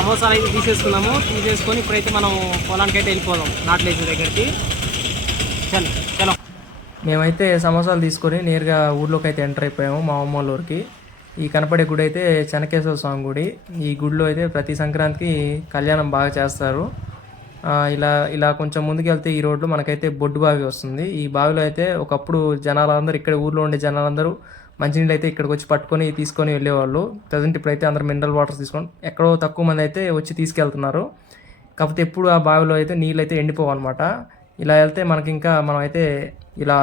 సమోసాలు అయితే తీసేసుకున్నాము. తీసేసుకొని ఇప్పుడైతే మనం పొలానికి అయితే వెళ్ళిపోదాం, నాట్లేసే దగ్గరికి. చలో చలో. మేమైతే సమోసాలు తీసుకొని నేరుగా ఊళ్ళోకి అయితే ఎంటర్ అయిపోయాము, మా అమ్మ వాళ్ళ ఊరికి. ఈ కనపడే గుడి అయితే చెన్నకేశ్వర స్వామి గుడి. ఈ గుడిలో అయితే ప్రతి సంక్రాంతికి కళ్యాణం బాగా చేస్తారు. ఇలా ఇలా కొంచెం ముందుకు వెళ్తే ఈ రోడ్లో మనకైతే బొడ్డు బావి వస్తుంది. ఈ బావిలో అయితే ఒకప్పుడు జనాలందరూ, ఇక్కడ ఊర్లో ఉండే జనాలందరూ మంచినీళ్ళు అయితే ఇక్కడికి వచ్చి పట్టుకొని తీసుకొని వెళ్ళేవాళ్ళు. ప్రజెంట్ ఇప్పుడైతే అందరూ మినరల్ వాటర్స్ తీసుకొని, ఎక్కడో తక్కువ మంది అయితే వచ్చి తీసుకెళ్తున్నారు. కాకపోతే ఎప్పుడు ఆ బావిలో అయితే నీళ్ళు అయితే ఎండిపోవన్నమాట. ఇలా వెళ్తే మనకి ఇంకా మనమైతే ఇలా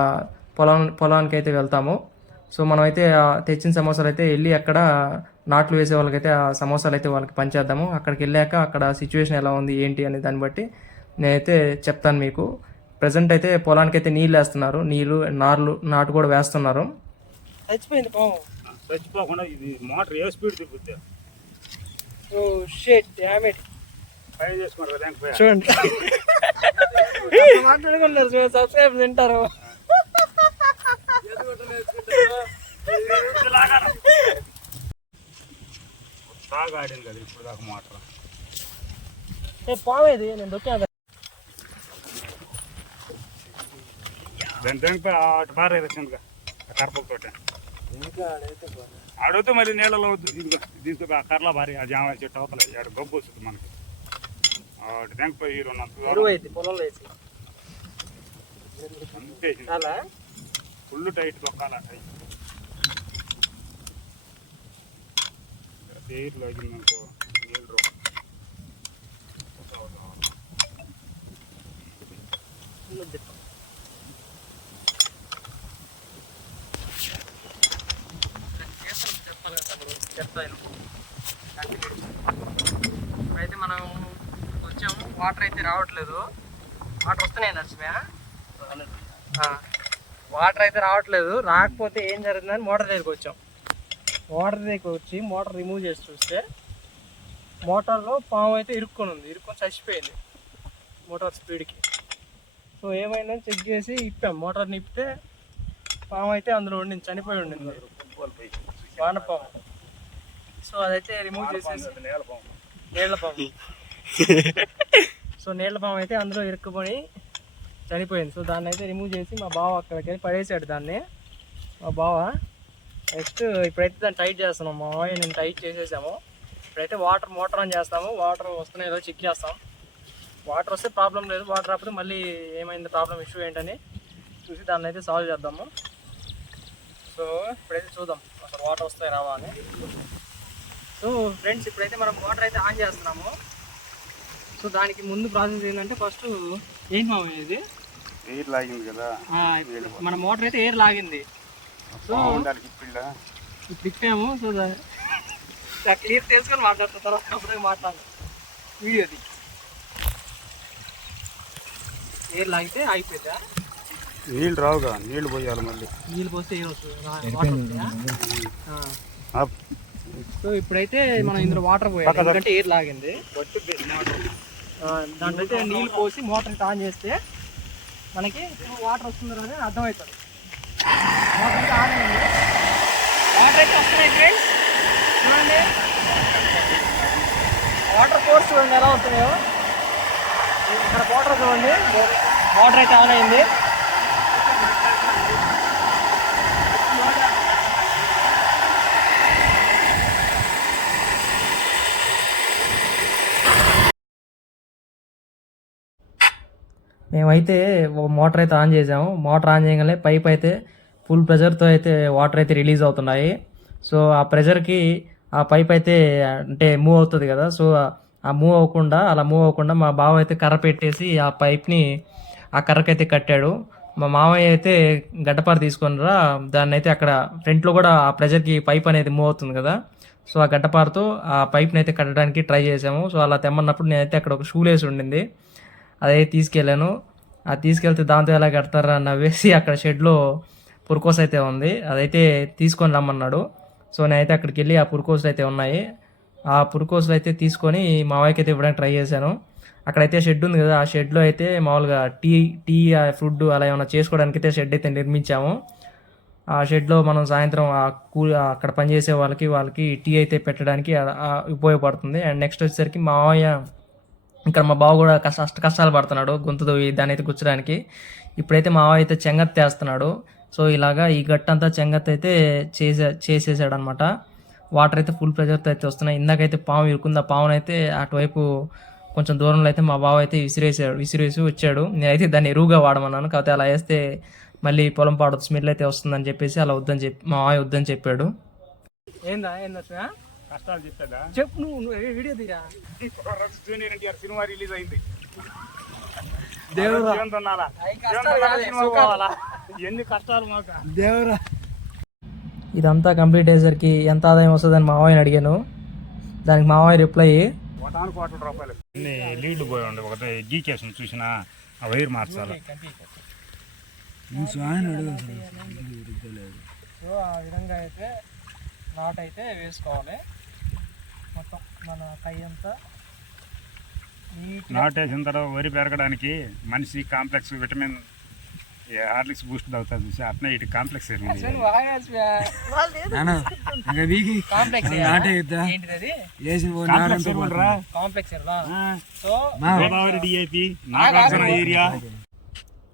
పొలానికి అయితే వెళ్తాము. సో మనమైతే తెచ్చిన సమోసాలు అయితే వెళ్ళి అక్కడ నాట్లు వేసే వాళ్ళకైతే ఆ సమోసాలు అయితే వాళ్ళకి పంచేద్దాము. అక్కడికి వెళ్ళాక అక్కడ సిచ్యువేషన్ ఎలా ఉంది ఏంటి అనే దాన్ని బట్టి నేనైతే చెప్తాను మీకు. ప్రజెంట్ అయితే పొలానికి అయితే నీళ్ళు వేస్తున్నారు, నీళ్ళు నాటు కూడా వేస్తున్నారు. చచ్చిపోయింది పాము. చచ్చిపోకుండా ఇది మోటార్ ఏ స్పీడ్ తిప్పుద్ది. Oh shit damn it. పై చేసుకున్నారు లేకపోయా చూడండి మాట్లాడుకున్నారు, సబ్స్క్రైబ్ తింటారు. బాగా ఆడింది కదా ఇప్పుడు దాకా మోటార్. పావేది నేను దొక్కా దాని దానిపై అటు బాగా వచ్చిందిగా కరపలతోటి. ఆడవుతూ మళ్ళీ నీళ్ళలో దీంతో ఆ కర్రల భారీ ఆ జామ చెట్టు అవతల ఆడ గొప్ప వస్తుంది మనకి. అటు దానిపై అంతే ఫుల్ టైట్ దొక్కాల. టైట్ లాగిందనుకో నీళ్ళు అయితే మనం వచ్చాము, వాటర్ అయితే రావట్లేదు. వాటర్ వస్తున్నాయి నర్సిమే, వాటర్ అయితే రావట్లేదు. రాకపోతే ఏం జరుగుతుందని మోటార్ దగ్గరికి వచ్చాం. మోటార్ దగ్గరికి వచ్చి మోటార్ రిమూవ్ చేసి చూస్తే మోటార్లో పాము అయితే ఇరుక్కొని చచ్చిపోయింది మోటార్ స్పీడ్కి. సో ఏమైందని చెక్ చేసి ఇప్పాం. మోటార్ నిప్పితే పాము అయితే అందులో ఉండింది, చనిపోయి ఉండింది, వానపాము. సో అదైతే రిమూవ్ చేసేసి నీళ్ల పాము. సో నీళ్ల పాము అయితే అందులో ఇరుక్కుపోయి చనిపోయింది. సో దాన్ని అయితే రిమూవ్ చేసి మా బావ అక్కడికి పడేసాడు దాన్ని, మా బావ. నెక్స్ట్ ఇప్పుడైతే దాన్ని టైట్ చేస్తున్నాం. మా బావ నేను టైట్ చేసేసాము. ఇప్పుడైతే మోటార్ ఆన్ చేస్తాము. వాటర్ వస్తున్నాయో చెక్ చేస్తాం. వాటర్ వస్తే ప్రాబ్లం లేదు, వాటర్ రాకపోతే మళ్ళీ ఏమైంది ప్రాబ్లం ఇష్యూ ఏంటని చూసి దాన్ని అయితే సాల్వ్ చేద్దాము. సో ఇప్పుడైతే చూద్దాం అసలు వాటర్ వస్తాయి రావా అని. సో ఫ్రెండ్స్ ఇప్పుడైతే మనం మోటార్ అయితే ఆన్ చేస్తున్నాము. సో దానికి ముందు ప్రాసెస్ ఏంటంటే ఫస్ట్ ఏం మామూలు ఇది ఎయిర్ లాగింది కదా, మన మోటార్ అయితే ఎయిర్ లాగింది. సో ఇప్పుడు తిప్పాము. సో క్లియర్ తెలుసుకొని మాట్లాడుతున్న తర్వాత మాట్లాడాలి వీడియోది. ఎయిర్ లాగితే అయిపోయిందా? నీళ్ళు రావుగా, నీళ్ళు పోయాలి మళ్ళీ. నీళ్ళు పోస్తే ఎయిర్ వస్తుంది. సో ఇప్పుడైతే మనం ఇందులో వాటర్ పోయాలి, ఎందుకంటే ఎయిర్ లాగింది. దాంట్లో అయితే నీళ్ళు పోసి మోటార్ అయితే ఆన్ చేస్తే మనకి వాటర్ వస్తుందో అని అర్థమవుతుంది. మోటార్ అయితే ఆన్ అయింది, వాటర్ అయితే వస్తున్నాయి ఫ్రెండ్స్. చూడండి వాటర్ ఫోర్స్ చూడండి ఎలా వస్తున్నాయో. ఇక్కడ వాటర్ చూడండి, వాటర్ అయితే ఆన్ అయింది. మేమైతే మోటార్ అయితే ఆన్ చేసాము. మోటార్ ఆన్ చేయగానే పైప్ అయితే ఫుల్ ప్రెజర్తో అయితే వాటర్ అయితే రిలీజ్ అవుతున్నాయి. సో ఆ ప్రెజర్కి ఆ పైప్ అయితే అంటే మూవ్ అవుతుంది కదా. సో ఆ మూవ్ అవ్వకుండా మా బావ అయితే కర్ర పెట్టేసి ఆ పైప్ని ఆ కర్రకైతే కట్టాడు. మా మామయ్య అయితే గడ్డపార తీసుకొనిరా, దాన్ని అయితే అక్కడ ఫ్రంట్లో కూడా ఆ ప్రెజర్కి పైప్ అనేది మూవ్ అవుతుంది కదా. సో ఆ గడ్డపారతో ఆ పైప్ని అయితే కట్టడానికి ట్రై చేసాము. సో అలా తెమ్మన్నప్పుడు నేనైతే అక్కడ ఒక షూలేసి ఉండింది, అదే తీసుకెళ్ళాను. అది తీసుకెళ్తే దాంతో ఎలా కడతారా నవ్వేసి అక్కడ షెడ్లో పురుకోస్ అయితే ఉంది, అదైతే తీసుకొని రమ్మన్నాడు. సో నేనైతే అక్కడికి వెళ్ళి ఆ పురుకోసులు అయితే ఉన్నాయి, ఆ పురుకోసులు అయితే తీసుకొని మావయ్యకి అయితే ఇవ్వడానికి ట్రై చేశాను. అక్కడైతే షెడ్ ఉంది కదా, ఆ షెడ్లో అయితే మామూలుగా టీ ఫుడ్ అలా ఏమైనా చేసుకోవడానికి అయితే షెడ్ అయితే నిర్మించాము. ఆ షెడ్లో మనం సాయంత్రం అక్కడ పనిచేసే వాళ్ళకి టీ అయితే పెట్టడానికి ఉపయోగపడుతుంది. అండ్ నెక్స్ట్ వచ్చేసరికి మా మావయ్య ఇక్కడ మా బావ కూడా కష్టాలు పడుతున్నాడు గొంతు దాన్ని అయితే గుచ్చడానికి. ఇప్పుడైతే మా మావయ్య అయితే చెంగత్ తెస్తున్నాడు. సో ఇలాగా ఈ గట్టంతా చెంగత్ అయితే చేసేసాడు అనమాట. వాటర్ అయితే ఫుల్ ప్రెజర్తో అయితే వస్తున్నాయి. ఇందాకైతే పాము ఇరుకుంది. ఆ పామును అయితే అటువైపు కొంచెం దూరంలో అయితే మా బావ అయితే విసిరేసి వచ్చాడు. నేనైతే దాన్ని ఎరువుగా వాడమన్నాను. కాకపోతే అలా వేస్తే మళ్ళీ పొలం పాడదు, స్మెల్ అయితే వస్తుందని చెప్పేసి అలా మా మావయ్య వద్దని చెప్పాడు. ఏందా కష్టాలు చెప్పేదా? చెప్పు, నువ్వు వీడియో తీరా. జూనియర్ ఎన్టీఆర్ సినిమా రిలీజ్ అయింది. దేవుడా ఎన్ని కష్టాలు మాకు దేవుడా. ఇదంతా కంప్లీట్ అయ్యేసరికి ఎంత ఆదాయం వస్తుందని మా మావయ్యని అడిగాను. దానికి మా మావయ్య రిప్లై కోట్ల రూపాయలు లీడ్లు పోయి ఉండే ఒకటి గీకేషన్ చూసినా ఆ వైర్ మార్చాలి. సో ఆ విధంగా అయితే నాట్ అయితే వేసుకోవాలి. మొత్తం మన కై అంతా నాట్ వేసిన తర్వాత వరి పెరగడానికి మనిషి కాంప్లెక్స్ విటమిన్ హార్లిక్స్ బూస్ట్ అవుతుంది చూసి అట్నే ఇటు కాంప్లెక్స్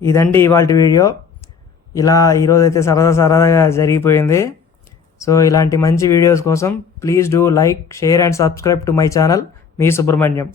ఇదండి ఇవాళ వీడియో. ఇలా ఈరోజు అయితే సరదాగా జరిగిపోయింది. సో ఇలాంటి మంచి వీడియోస్ కోసం please do like, share and subscribe to my channel. Me Subrahmanyam.